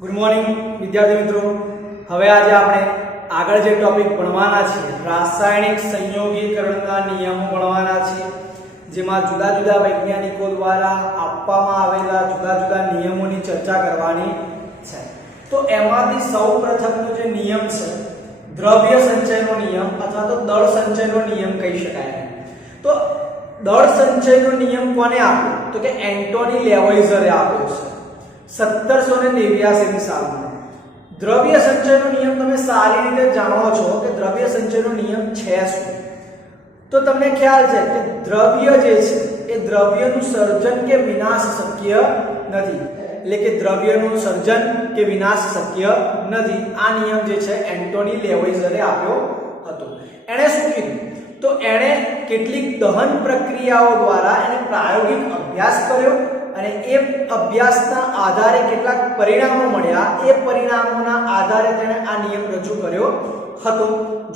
Good morning વિદ્યાર્થી મિત્રો। હવે આજે આપણે આગળ જે ટોપિક ભણવાના છે રાસાયણિક સંયોગીકરણના નિયમો ભણવાના છે, જેમાં જુદા જુદા વૈજ્ઞાનિકો દ્વારા આપવામાં આવેલા જુદા જુદા નિયમોની ચર્ચા કરવાની છે। તો એમાંથી સૌપ્રથમનો જે નિયમ છે દ્રવ્ય સંચયનો નિયમ અથવા તો દળ સંચયનો નિયમ કહી શકાય। તો દળ સંચયનો નિયમ કોને આપ્યો? તો કે એન્ટોની લેવોઇઝરે આપ્યો છે 1789 સાલમાં। દ્રવ્ય સંચયનો નિયમ તમે સારી રીતે જાણો છો કે દ્રવ્ય સંચયનો નિયમ છે શું? તો તમને ખ્યાલ છે કે દ્રવ્ય જે છે એ દ્રવ્યનું સર્જન કે વિનાશ શક્ય નથી, એટલે કે દ્રવ્યનું સર્જન કે વિનાશ શક્ય નથી। આ નિયમ જે છે એન્ટોની લેવોઇઝરે આપ્યો હતો। એણે શું કીધું? તો એણે કેટલીક દહન પ્રક્રિયાઓ દ્વારા એને પ્રાયોગિક અભ્યાસ કર્યો અને એ અભ્યાસના આધારે કેટલાક પરિણામો મળ્યા। એ પરિણામોના આધારે તેણે આ નિયમ રજૂ કર્યો હતો।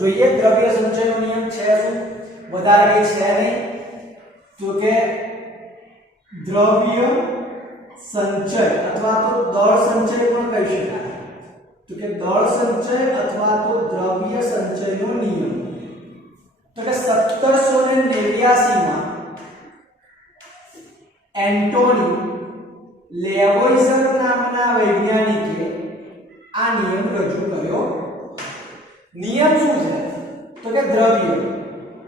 જોઈએ દ્રવ્ય સંચયનો નિયમ છે શું? વધારે છે નહીં, તો કે દ્રવ્ય સંચય અથવા તો દળ સંચય પણ કહી શકાય। તો કે દળ સંચય અથવા તો દ્રવ્ય સંચયનો નિયમ તો કે 1789 માં એન્ટોની લેવોઇઝર નામના વૈજ્ઞાનિકે આ નિયમ રજૂ કર્યો। નિયમ શું છે? તો કે દ્રવ્ય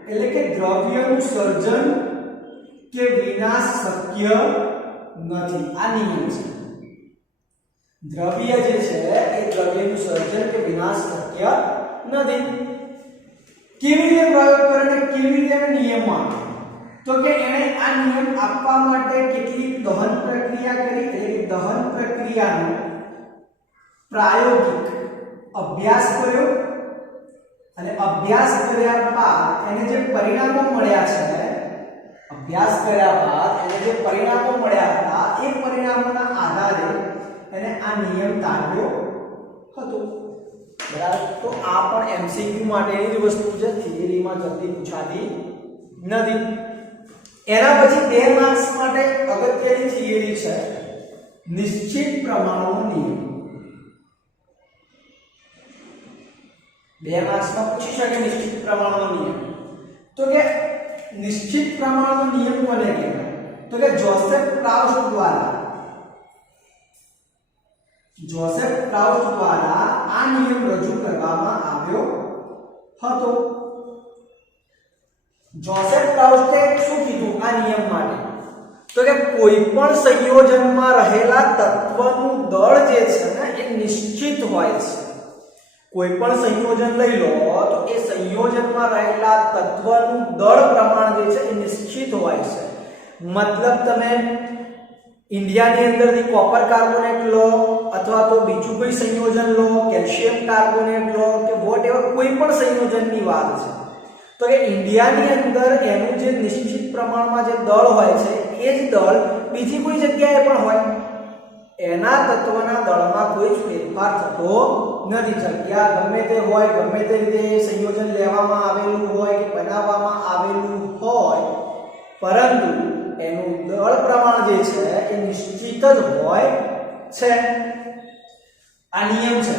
એટલે કે દ્રવ્યનું સર્જન કે વિનાશ શક્ય નથી। આ નિયમ છે। દ્રવ્ય જે છે એ દ્રવ્યનું સર્જન કે વિનાશ શક્ય નથી। કેવી રીતે પ્રયોગ કરે અને કેવી રીતે નિયમ આપ્યો? તો કે એને આ નિયમ આપવા માટે કેટલીક દહન પ્રક્રિયા કરી, એટલે કે દહન પ્રક્રિયાનો પ્રાયોગિક અભ્યાસ કર્યો અને અભ્યાસ કર્યા બાદ એને જે પરિણામો મળ્યા છે, અભ્યાસ કર્યા બાદ એને જે પરિણામો મળ્યા હતા એ પરિણામોના આધારે એને આ નિયમ તારવ્યો હતો। બરાબર? તો આ પણ એમસીક્યુ માટેની જ વસ્તુ છે, થિયરીમાં જલ્દી પૂછાતી નથી। એના પછી 2 માર્ક્સ માટે અગત્યની થિયરી છે નિશ્ચિત પ્રમાણનો નિયમ। 2 માર્ક્સમાં પૂછી શકે નિશ્ચિત પ્રમાણનો નિયમ। તો કે નિશ્ચિત પ્રમાણનો નિયમ કોને કહેવાય? તો કે જોસેફ પ્રાઉસ્ટ દ્વારા આ નિયમ રજૂ કરવામાં આવ્યો હતો। જોસેફ પ્રાઉસ્ટે શું કીધું આ નિયમ માટે? તો કે કોઈ પણ સંયોજનમાં રહેલા તત્વનું દળ જે છે ને એ નિશ્ચિત હોય છે। કોઈ પણ સંયોજન લઈ લો તો એ સંયોજનમાં રહેલા તત્વનું દળ પ્રમાણ જે છે એ નિશ્ચિત હોય છે। મતલબ તમે ઇન્ડિયાની અંદરથી કોપર કાર્બોનેટ લો અથવા તો બીજું કોઈ સંયોજન લો, કેલ્શિયમ કાર્બોનેટ લો કે વોટએવર કોઈ પણ સંયોજનની વાત છે, તો કે ઇન્ડિયાની અંદર એનું જે નિશ્ચિત પ્રમાણમાં જે દળ હોય છે એ જ દળ બીજી કોઈ જગ્યાએ પણ હોય, એના તત્વના દળમાં કોઈ જ ફેરફાર થતો નથી। જગ્યા ગમે તે હોય, ગમે તે રીતે સંયોજન લેવામાં આવેલું હોય કે બનાવવામાં આવેલું હોય, પરંતુ એનું દળ પ્રમાણ જે છે એ નિશ્ચિત જ હોય છે। આ નિયમ છે।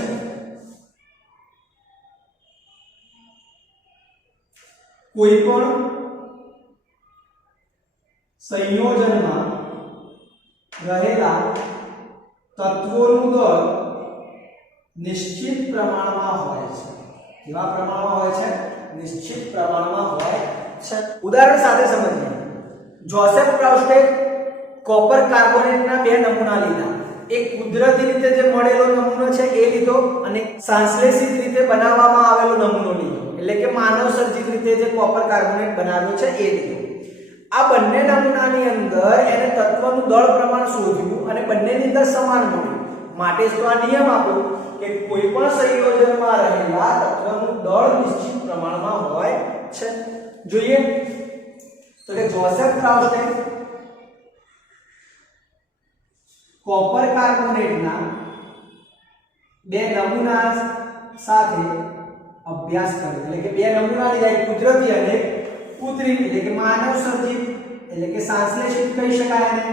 કોઈ પણ સંયોજનમાં રહેલા તત્વોનું દળ નિશ્ચિત પ્રમાણમાં હોય છે। કેવા પ્રમાણમાં હોય છે? નિશ્ચિત પ્રમાણમાં હોય છે। ઉદાહરણ સાથે સમજીએ। જોસેફ પ્રાઉસ્ટે કોપર કાર્બોનેટના 2 નમૂના લીધા। એક કુદરતી રીતે જે મળેલો નમૂનો છે એ લીધો અને સંશ્લેષિત રીતે બનાવવામાં આવેલો નમૂનો લીધો, એટલે કે માનવ સર્જિત રીતે જે કોપર કાર્બોનેટ બનાવ્યો છે એ લીધો। આ બંને નમૂનાની અંદર એને તત્વનું દળ પ્રમાણ શોધ્યું અને બંનેની અંદર સમાન મળ્યું। માટે જ તો આ નિયમ આપ્યો કે કોઈ પણ સંયોજનમાં રહેલા તત્વનું દળ નિશ્ચિત પ્રમાણમાં હોય છે। જોઈએ તો કે જોસેફ પ્રાઉસ્ટે કોપર કાર્બોનેટના 2 નમૂના સાથે અભ્યાસ કર્યો, એટલે કે 2 નમૂના લીધા, એક કુદરતી અને કૃત્રિમ, એટલે કે માનવ સર્જિત, એટલે કે સંશ્લેષિત કહી શકાય, અને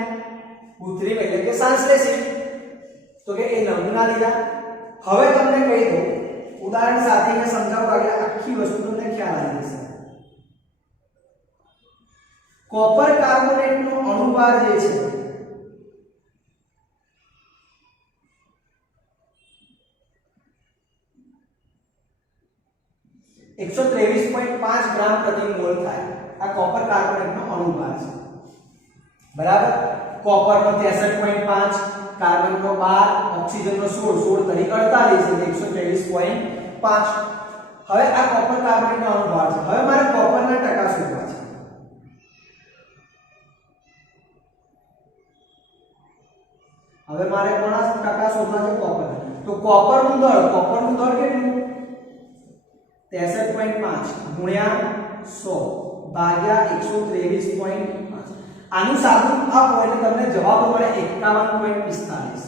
કૃત્રિમ એટલે કે સંશ્લેષિત। તો કે એ નમૂના લીધા. હવે તમને કહી દઉં, ઉદાહરણ સાથે મેં સમજાવું એટલે આખી વસ્તુ તમને ખ્યાલ આવી જશે. કોપર કાર્બોનેટનો અણુભાર જે છે (123.5 ગ્રામ પ્રતિ મોલ થાય. આ કોપર કાર્બોનેટનો અણુભાર છે. બરાબર. કોપરનો 63.5, કાર્બનનો 12, ઓક્સિજનનો 16 તરી 48 એટલે 123.5. હવે આ કોપર કાર્બોનેટનો અણુભાર છે. હવે મારે કોપરના ટકા શોધવા છે. હવે મારે કોના ટકા શોધવા છે? કોપર. તો કોપરનું દળ કેટલું? 63.5 ગુણ્યા 100 ભાગ્યા 123.5. આનું સાદું આપો એટલે તમને જવાબ મળે 51.45.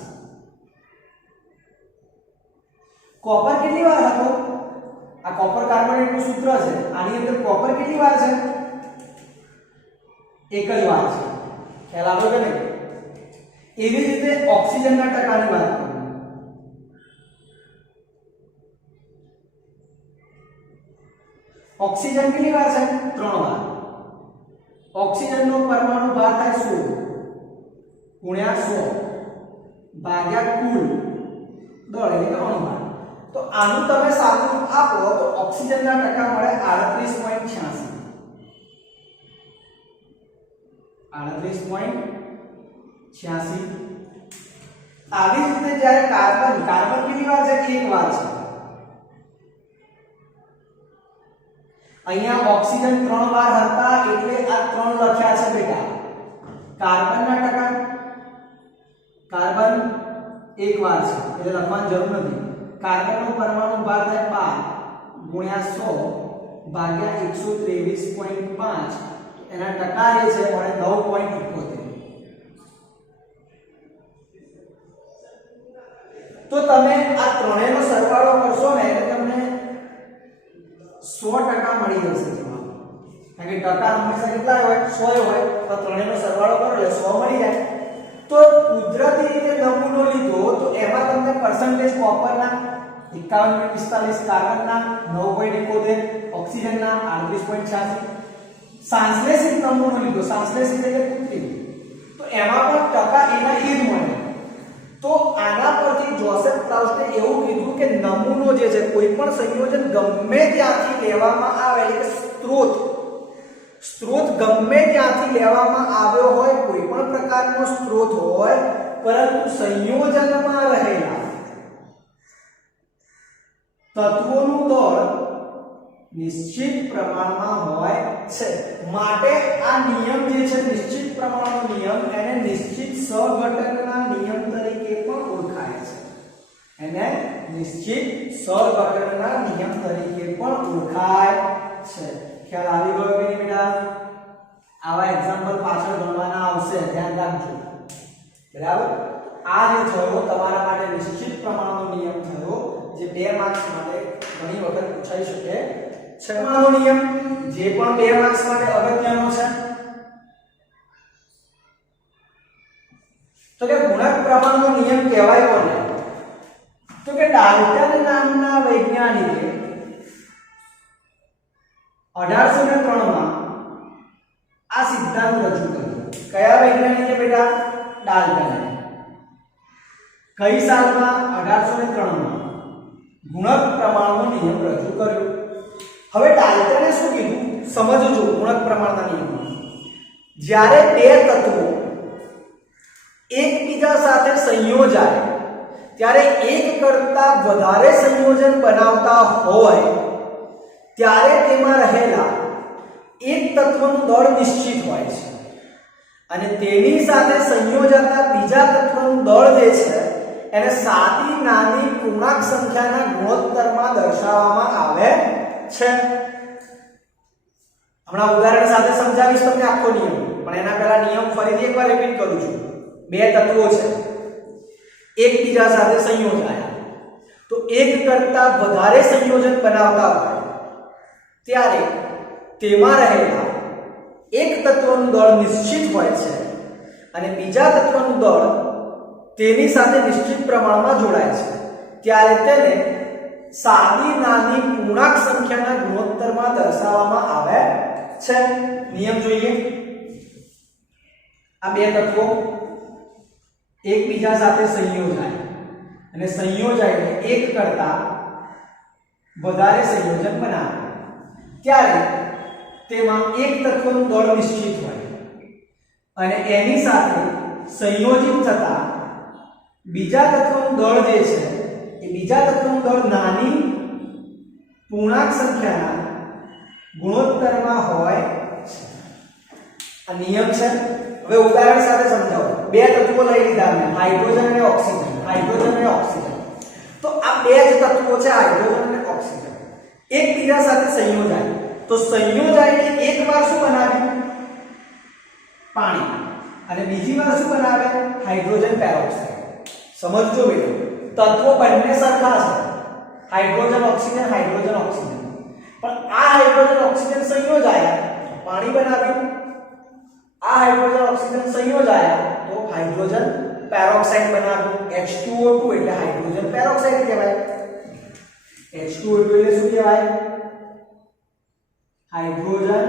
કોપર કેટલી વાર હતો? આ કોપર કાર્બોનેટનું સૂત્ર છે. આની અંદર કોપર કેટલી વાર છે? એક જ વાર છે. ખ્યાલ આવ્યો કે નહીં? એવી રીતે ઓક્સિજનના ટકાની વાત કરીએ. ઓક્સિજન કેટલી વાર છે? 3 વાર. ઓક્સિજનનો પરમાણુ ભાર થાય 16 ગુણ્યા 100 ભાગ્યા કુલ દળ એટલે કે અણુભાર. તો આનું તમે સાદું આપો તો ઓક્સિજનના ટકા મળે 38.86. 38.86. આવી જ રીતે જ્યારે કાર્બન કેટલી વાર છે? એક વાર છે. અહીંયા ઓક્સિજન 3 વાર હતા એટલે આ 3 લખ્યા છે બેટા. કાર્બનના ટકા, કાર્બન એક વાર છે એટલે લખવાની જરૂર નથી. કાર્બનનો પરમાણુ ભાર થાય 12 ગુણ્યા 100 ભાગ્યા 123.5. એના ટકા જે છે મળે 9.71. તો તમે આ ત્રણેયનો સરવાળો કરશો ને એટલે તમને 100% મળી જશે જવાબ. કારણ કે ટકા હંમેશા કેટલા હોય? 100 હોય. તો ત્રણેયનો સરવાળો કરો એટલે 100 મળી જાય. તો કુદરતી રીતે નમૂનો લીધો તો એમાં તમને પર્સન્ટેજ કોપરના 51.45, કાર્બનના 9.71, ઓક્સિજનના 38.86. સાંશ્લેષિત નમૂનો લીધો. સાંશ્લેષિત એટલે કૃત્રિમ. તો એમાં પણ ટકા એના એ જ મળે. તો આના પરથી જોસેફ પ્રાઉસ્ટે એવું કીધું કે નમૂનો જે છે કોઈ પણ સંયોજન ગમે ત્યાંથી લેવામાં આવે એટલે કે સ્ત્રોત ગમે ત્યાંથી લેવામાં આવ્યો હોય, કોઈ પણ પ્રકારનો સ્ત્રોત હોય, પરંતુ સંયોજનમાં રહેલા તત્વોનું દળ નિશ્ચિત પ્રમાણમાં હોય છે. માટે આ નિયમ જે છે નિશ્ચિત પ્રમાણનો નિયમ એને નિશ્ચિત સહઘટનના નિયમ તરીકે પણ ઓળખાય છે. એને નિશ્ચિત સહઘટનના નિયમ તરીકે પણ ઓળખાય છે. ખ્યાલ આવી ગયો કે નહીં બેટા? આવા એક્ઝામ્પલ પાછળ ગણવાના આવશે, ધ્યાન રાખજો. બરાબર. આ જે થયો તમારા માટે નિશ્ચિત પ્રમાણનો નિયમ થયો, જે 2 માર્ક્સ માટે ઘણી વખત પૂછાઈ શકે. છઠ્ઠાનો નિયમ જે પણ 2 માર્ક્સ માટે અગત્યનો છે. તો કે ગુણક પ્રમાણનો નિયમ કહેવાય કોને? તો કે ડાલ્ટન નામના વૈજ્ઞાનિકે 1803 માં આ સિદ્ધાંત રજૂ કર્યો. કયા વૈજ્ઞાનિકે બેટા? ડાલ્ટન. કઈ સાલમાં? 1803 માં ગુણક પ્રમાણનો નિયમ રજૂ કર્યો. હવે ડાલ્ટને શું કીધું સમજજો. ગુણક પ્રમાણના નિયમમાં જ્યારે 2 તત્વો એકબીજા સાથે સંયોજાય ત્યારે એક કરતા વધારે સંયોજન બનાવતા હોય ત્યારે તેમાં રહેલા એક તત્વનું દળ નિશ્ચિત હોય છે અને તેની સાથે સંયોજાતા બીજા તત્વનું દળ જે છે એને સાદી નાની પૂર્ણાંક સંખ્યાના ગુણોત્તરમાં દર્શાવવામાં આવે છે. હમણાં ઉદાહરણ સાથે સમજાવીશ તમને આખો નિયમ, પણ એના પહેલા નિયમ ફરીથી એકવાર રિપીટ કરું છું. 2 તત્વો છે, એકબીજા સાથે સંયોજાયા, તો એક કરતા વધારે સંયોજન બનાવતા હોય ત્યારે તેમાં રહેલા એક તત્વનું દળ નિશ્ચિત હોય છે અને બીજા તત્વનું દળ તેની સાથે નિશ્ચિત પ્રમાણમાં જોડાય છે ત્યારે તેને સાદી નાની પૂર્ણાંક સંખ્યાના ગુણોત્તરમાં દર્શાવવામાં આવે છે. નિયમ જોઈએ. આ બે તત્વો એકબીજા સાથે સંયોજાય અને સંયોજાઈને એક કરતા વધારે સંયોજન બનાવે ત્યારે તેમાં એક તત્વનું દળ નિશ્ચિત હોય અને એની સાથે સંયોજિત થતા બીજા તત્વનું દળ જે છે એ બીજા તત્વનું દળ નાની પૂર્ણાંક સંખ્યાના ગુણોત્તરમાં હોય છે. આ નિયમ છે. હવે ઉદાહરણ સાથે સમજાવો. બે તત્વો લઈ લીધા મેં, હાઇડ્રોજન અને ઓક્સિજન. તો આ બે જ તત્વો છે, હાઇડ્રોજન અને ઓક્સિજન, એકબીજા સાથે સંયોજાય. તો સંયોજાઈને એકવાર શું બનાવે? પાણી. અને બીજી વાર શું બનાવે? Hydrogen peroxide. સમજજો બેટા, તત્વો બંને સરખા છે, હાઇડ્રોજન ઓક્સિજન. પણ આ હાઇડ્રોજન ઓક્સિજન સંયોજાયા તો પાણી બનાવ્યું, આ હાઇડ્રોજન ઓક્સિજન સંયોજાયા તો હાઇડ્રોજન પેરોક્સાઇડ બનાવ્યું. H2O2 એટલે હાઇડ્રોજન પેરોક્સાઇડ કહેવાય. H2O2 એટલે શું કહેવાય? Hydrogen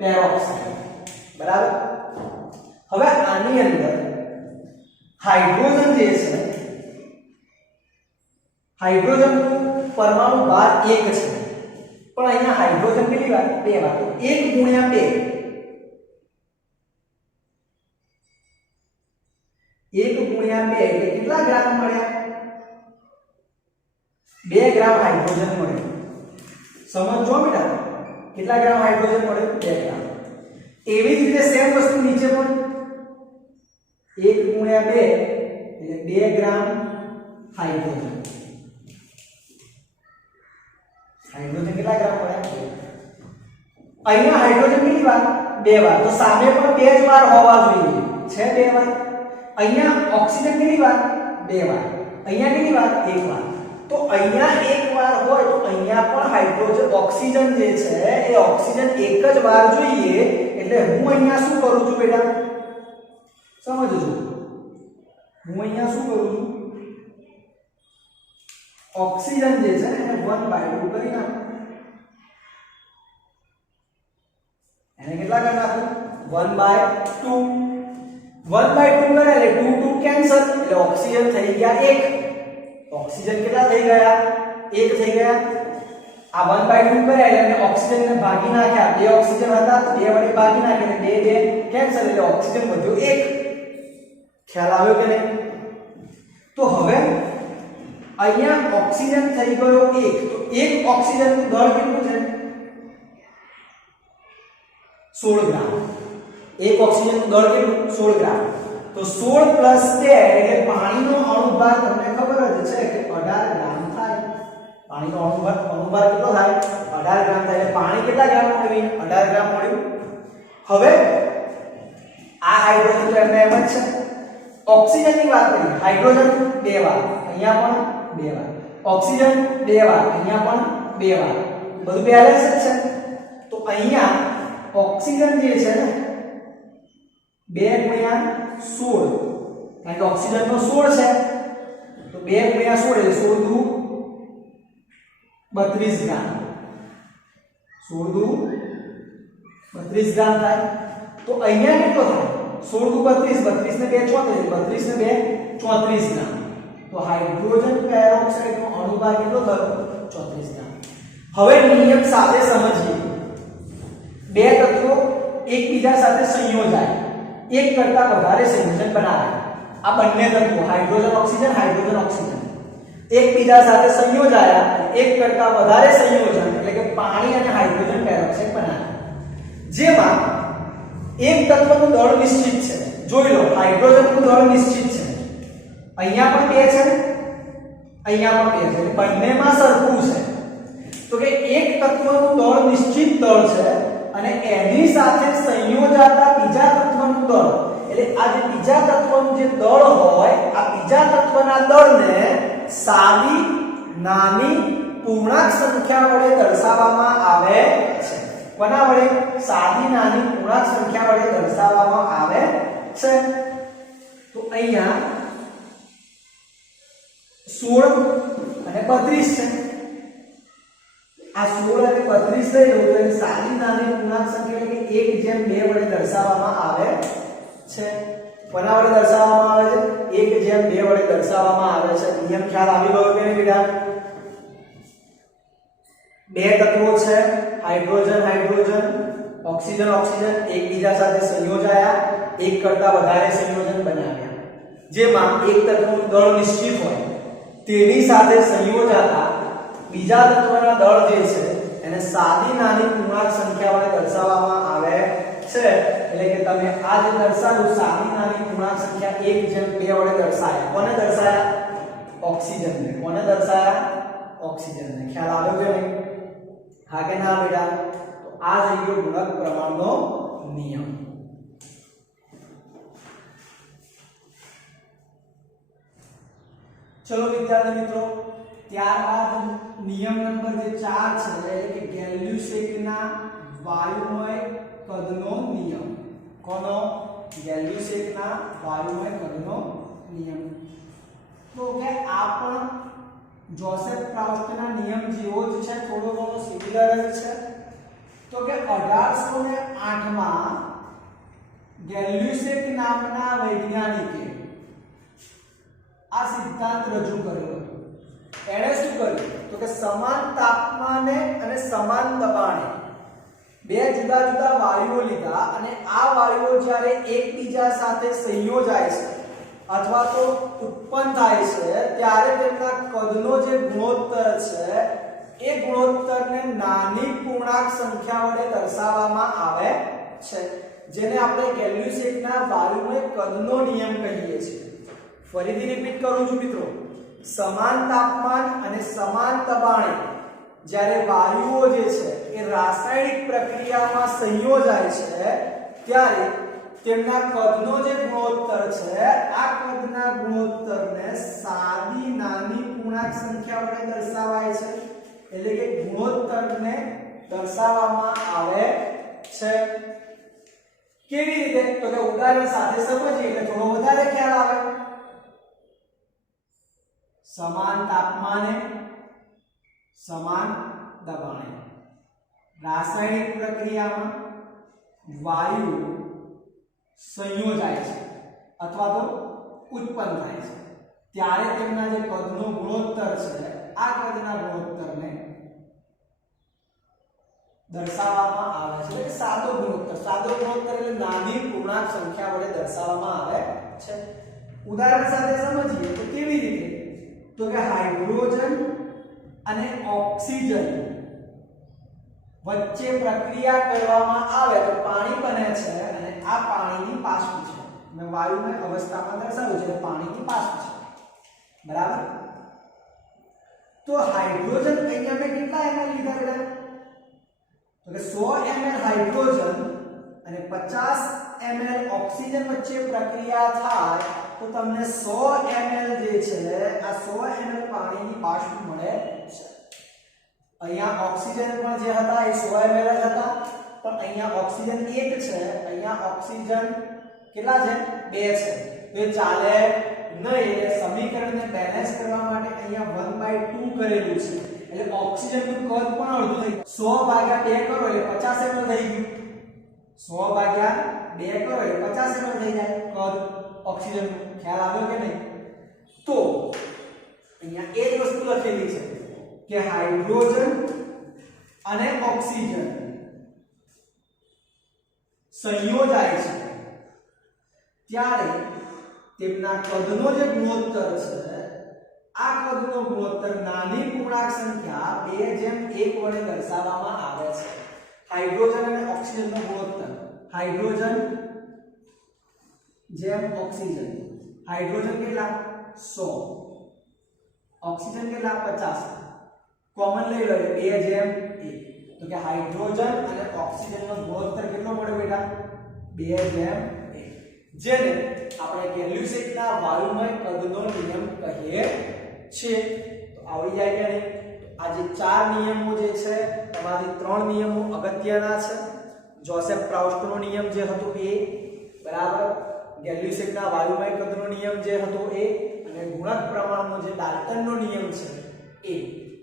peroxide. બરાબર. હવે આની અંદર હાઇડ્રોજન જે છે, હાઇડ્રોજનનું પરમાણુ ભાર 1 છે, પણ અહીંયા હાઇડ્રોજન કેટલી વાર? 2 વાર. તો 1 ગુણ્યા 2, 1 ગુણ્યા 2 એટલે કેટલા ગ્રામ મળ્યા? 2 ગ્રામ હાઇડ્રોજન મળ્યું. સમજો બેટા, કેટલા ગ્રામ હાઇડ્રોજન મળ્યું? 2 ગ્રામ. એવી જ રીતે સેમ વસ્તુ નીચે પણ 1 ગુણ્યા 2 એટલે 2 ગ્રામ હાઇડ્રોજન. હાઇડ્રોજન કેટલા ગ્રામ મળ્યા? અહીંયા હાઇડ્રોજન કેટલી વાર? 2 વાર. તો સામે પણ 2 જ વાર હોવા જોઈએ. છે 2 વાર. અહીંયા ઓક્સિજન કેટલી વાર? 2 વાર. અહીંયા કેટલી વાર? 1 વાર. તો અહીંયા 1 વાર હોય તો અહીંયા પણ હાઇડ્રોજન ઓક્સિજન જે છે એ ઓક્સિજન એક જ વાર જોઈએ. એટલે હું અહીંયા શું કરું છું બેટા? સમજજો. હું અહીંયા શું કરું છું? ઓક્સિજન જે છે એને 1/2 કરી નાખું. એને કેટલા કરી નાખું? 1/2. 1/2 કરે એટલે 2 2 કેન્સલ એટલે ઓક્સિજન થઈ ગયા 1. ઓક્સિજન કેટલા થઈ ગયા? 1 થઈ ગયા. આ 1/2 કરે એટલે ઓક્સિજનને ભાગી નાખ્યા. 2 ઓક્સિજન હતા, 2 વડે ભાગી નાખીને 2 2 કેન્સલ એટલે ઓક્સિજન વધ્યો 1. ખ્યાલ આવ્યો કે નહીં? તો હવે અહીંયા ઓક્સિજન થઈ ગયો 1. તો એક ઓક્સિજનનું દળ કેટલું છે? 16 ગ્રામ. એક ઓક્સિજનનું દળ કેટલું? 16 ગ્રામ. તો 16 + 13 એટલે પાણીનો અણુભાર તમને ખબર જ છે કે 18 ગ્રામ થાય. પાણીનો અણુભાર કેટલો થાય? 18 ગ્રામ થાય. એટલે પાણી કેટલા ગ્રામ મળ્યું? 18 ગ્રામ મળ્યું. હવે આ હાઇડ્રોજન તો એમ જ છે. ઓક્સિજનની વાત કરીએ, હાઇડ્રોજન 2 વાર, અહીંયા પણ 2 વાર. ઓક્સિજન 2 વાર, અહીંયા પણ 2 વાર. બધું બેલેન્સ જ છે. તો અહીંયા ઓક્સિજન જે છે ને 2 ગુણ્યા 16, કારણ કે ઓક્સિજનનો 16 છે તો 2 ગુણ્યા 16 એટલે 16 દુ 32 ગ્રામ. 16 દુ 32 ગ્રામ થાય. તો અહીંયા કેટલો થાય? 16 દુ 32, 32 ને 2 34, 32 ને 2 34 ગ્રામ. તો હાઇડ્રોજન પેરોક્સાઇડ નો અણુભાર કેટલો થયો? 34 ગ્રામ. હવે નિયમ સાથે સમજીએ. બે તત્વો એકબીજા સાથે સંયોજાય, એક કરતા વધારે સંયોજન બનાવે. આ બંને તત્વો હાઇડ્રોજન ઓક્સિજન એકબીજા સાથે સંયોજાયા, એક કરતા વધારે સંયોજન એટલે કે પાણી અને હાઇડ્રોજન પેરોક્સાઇડ બનાવે. જેમાં એક તત્વનું દળ નિશ્ચિત છે. જોઈ લો, હાઇડ્રોજનનું દળ નિશ્ચિત છે. અહીંયા પણ 2 છે, અહીંયા પણ 2 છે. બંનેમાં સરખું છે. તો કે એક તત્વનું દળ નિશ્ચિત દળ છે અને એની સાથે સંયોજાતા બીજા તત્વનું દળ, એટલે આ જે બીજા તત્વનું જે દળ હોય, આ બીજા તત્વના દળને સાદી નાની પૂર્ણાંક સંખ્યા વડે દર્શાવવામાં આવે છે. કોના વડે? સાદી નાની પૂર્ણાંક સંખ્યા વડે દર્શાવવામાં આવે છે. તો અહીંયા 16 અને 32 છે. આ 16 અને 32 થઈ ગયું તો સાદી નાની પૂર્ણાંક સંખ્યા એટલે કે 1/2 વડે દર્શાવવામાં આવે છે. કોના વડે દર્શાવવામાં આવે છે? 1/2 વડે દર્શાવવામાં આવે છે. નિયમ ખ્યાલ આવી ગયો કે નહીં બેટા? બે તત્વો છે, હાઇડ્રોજન હાઇડ્રોજન, ઓક્સિજન ઓક્સિજન એકબીજા સાથે સંયોજાયા, એક કરતા વધારે સંયોજન બનાવ્યા, જેમાં એક તત્વનું દળ નિશ્ચિત હોય તેની સાથે સંયોજાતા બીજા તત્વના દળ જે છે એને સાદી નાની પૂર્ણાંક સંખ્યા વડે દર્શાવવામાં આવે છે. એટલે કે તમે આ જે દર્શાવ્યું સાદી નાની પૂર્ણાંક સંખ્યા 1/2 વડે દર્શાવ્યા. કોને દર્શાવ્યા? ઓક્સિજનને. કોને દર્શાવ્યા? ઓક્સિજનને. ખ્યાલ આવ્યો કે નહીં? હા કે ના બેટા? તો આ થઈ ગયો ગુણક પ્રમાણનો નિયમ. ચલો વિદ્યાર્થી મિત્રો, ત્યારબાદ નિયમ નંબર જે 4 છે એટલે કે ગેલ્યુસેકના વાયુમય કદનો નિયમ. કોનો? ગેલ્યુસેકના વાયુમય કદનો નિયમ. તો કે આ પણ જોસેફ પ્રાઉસ્ટના નિયમ જેવો જ છે, થોડો ઘણો સિમિલર જ છે. તો કે 1808 માં ગેલ્યુસેક નામના વૈજ્ઞાનિકે આ સિદ્ધાંત રજૂ કર્યો હતો. એણે શું કર્યું? તો કે સમાન તાપમાને અને સમાન દબાણે બે જુદા જુદા વાયુઓ લીધા અને આ વાયુઓ જ્યારે એકબીજા સાથે સંયોજાય છે અથવા તો ઉત્પન્ન થાય છે ત્યારે તેમના કદનો જે ગુણોત્તર છે એ ગુણોત્તરને નાની પૂર્ણાંક સંખ્યા વડે દર્શાવવામાં આવે છે, જેને આપણે ગેલ્યુસેકના વાયુમય કદનો નિયમ કહીએ છીએ. ફરીથી રિપીટ કરું છું મિત્રો, સમાન તાપમાન અને સમાન દબાણે જ્યારે વાયુઓ જે છે એ રાસાયણિક પ્રક્રિયામાં સંયોજાય છે ત્યારે તેમના કદનો જે ગુણોત્તર છે આ કદના ગુણોત્તરને સાદી નાની પૂર્ણાંક સંખ્યા વડે દર્શાવાય છે. એટલે કે ગુણોત્તરને દર્શાવવામાં આવે છે. કેવી રીતે? તો કે ઉદાહરણ સાથે સમજીએ એટલે થોડો વધારે ખ્યાલ આવે. સમાન તાપમાને સમાન દબાણે રાસાયણિક પ્રક્રિયામાં વાયુ સંયોજાય છે અથવા તો ઉત્પન્ન થાય છે ત્યારે તેમના જે કદનો ગુણોત્તર છે આ કદના ગુણોત્તરને દર્શાવવામાં આવે છે. એટલે સાદો ગુણોત્તર. સાદો ગુણોત્તર એટલે નાની પૂર્ણાંક સંખ્યા વડે દર્શાવવામાં આવે છે. ઉદાહરણ સાથે સમજીએ તો કેવી રીતે? તો કે હાઇડ્રોજન અને ઓક્સિજન વચ્ચે પ્રક્રિયા કરવામાં આવે તો પાણી બને છે અને આ પાણીની બાષ્પ છે. મેં વાયુમય અવસ્થામાં દર્શાવ્યું છે પાણીની બાષ્પ છે. બરાબર? તો હાઇડ્રોજન અહીંયા મેં કેટલા ml લીધા બેટા? તો કે 100 ml હાઇડ્રોજન અને 50 ml ઓક્સિજન વચ્ચે પ્રક્રિયા થાય તો તમને 100 ml જે છે આ 100 ml પાણીની બાષ્પ મળે છે. અહીંયા ઓક્સિજન પણ જે હતા એ 100 ml જ હતા, પણ અહીંયા ઓક્સિજન 1 છે, અહીંયા ઓક્સિજન કેટલા છે? 2 છે. તો એ ચાલે નહીં. એટલે સમીકરણને બેલેન્સ કરવા માટે અહીંયા 1/2 કરેલું છે. એટલે ઓક્સિજનનું કદ પણ અડધું થઈ ગયું. 100/2 કરો એટલે 50 ml થઈ ગયું. 100/2 કરો એટલે 50 ml થઈ જાય કદ ઓક્સિજનનું. ખ્યાલ આવ્યો કે નહીં? તો અહીંયા એ જ વસ્તુ લખેલી છે કે હાઇડ્રોજન અને ઓક્સિજન સંયોજાય છે ત્યારે તેમના કદનો જે ગુણોત્તર છે આ કદનો ગુણોત્તર નાની પૂર્ણાંક સંખ્યા 2:1 વડે દર્શાવવામાં આવે છે. હાઇડ્રોજન અને ઓક્સિજનનો ગુણોત્તર હાઇડ્રોજન જેમ ઓક્સિજન. હાઇડ્રોજન કેટલા? 100. ઓક્સિજન કેટલા? 50. કોમન લઈ લો એટલે 2:1. તો કે હાઇડ્રોજન અને ઓક્સિજનનો ગુણોત્તર કેટલો મળે બેટા? 2:1, જેને આપણે ગેલ્યુસેકના વાયુમય કદનો નિયમ કહીએ છીએ. તો આવડી જાય કે નહીં? આ જે 4 નિયમો જે છે એમાંથી 3 નિયમો અગત્યના છે. જોસેફ પ્રાઉસ્ટનો નિયમ જે હતો એ, બરાબર, ગેલ્યુસેકના વાયુમય કદનો નિયમ જે હતો એ, અને ગુણક પ્રમાણનો જે ડાલ્ટનનો નિયમ છે એ.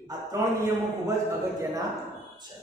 આ 3 નિયમો ખૂબ જ અગત્યના છે.